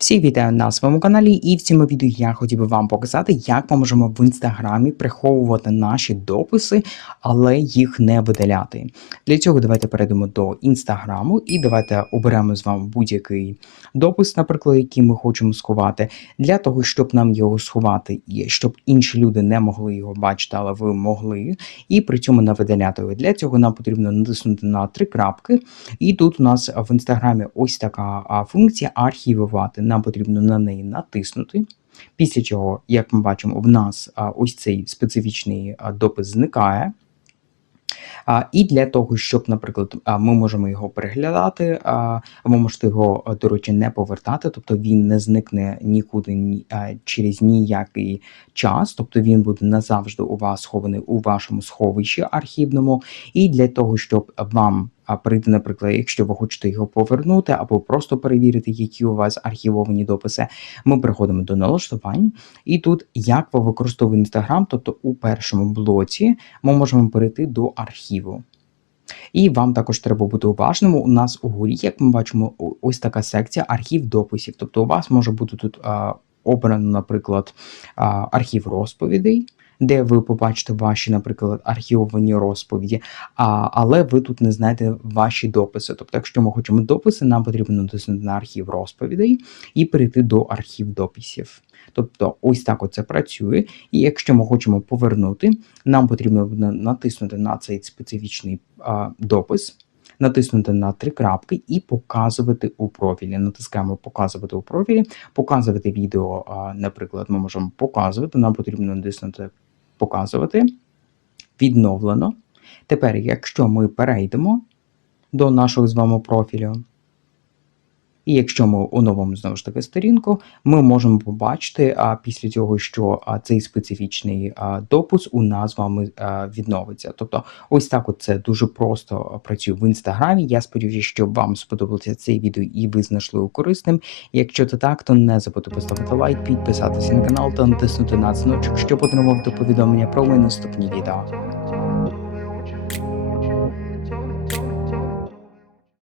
Всіх вітаю на своєму каналі, і в цьому відео я хотів би вам показати, як ми можемо в інстаграмі приховувати наші дописи, але їх не видаляти. Для цього давайте перейдемо до інстаграму і давайте оберемо з вами будь-який допис, наприклад, який ми хочемо сховати, для того, щоб нам його сховати, і щоб інші люди не могли його бачити, але ви могли, і при цьому не видаляти його. Для цього нам потрібно натиснути на три крапки, і тут у нас в інстаграмі ось така функція архівувати. Нам потрібно на неї натиснути. Після чого, як ми бачимо, в нас ось цей специфічний допис зникає. І для того, щоб, наприклад, ми можемо його переглядати, ви можете його, до речі, не повертати, тобто він не зникне нікуди ні, через ніякий час, тобто він буде назавжди у вас схований у вашому сховищі архівному. І для того, щоб вам а, прийти, наприклад, якщо ви хочете його повернути, або просто перевірити, які у вас архівовані дописи, ми переходимо до налаштувань. І тут як ви використовуєте Instagram, тобто у першому блоці ми можемо перейти до архіву. І вам також треба бути уважним. У нас угорі, як ми бачимо, ось така секція архів дописів. Тобто у вас може бути тут обрано, наприклад, архів розповідей, де ви побачите ваші, наприклад, архівовані розповіді, а, але ви тут не знаєте ваші дописи. Тобто, якщо ми хочемо дописи, нам потрібно натиснути на архів розповідей і перейти до архів дописів. Тобто, ось так оце працює. І якщо ми хочемо повернути, нам потрібно натиснути на цей специфічний а, допис, натиснути на три крапки і показувати у профілі. Натискаємо показувати у профілі, показувати відео, наприклад, ми можемо показувати. Нам потрібно натиснути показувати. Відновлено. Тепер, якщо ми перейдемо до нашого з вами профілю, і якщо ми оновимо знову ж таки сторінку, ми можемо побачити а, після цього, що а, цей специфічний а, допис у нас з вами а, відновиться. Тобто, ось так от це дуже просто працює в інстаграмі. Я сподіваюся, що вам сподобалося це відео і ви знайшли його корисним. Якщо це так, то не забудьте поставити лайк, підписатися на канал та натиснути на дзвіночок, щоб отримувати повідомлення про мої наступні відео.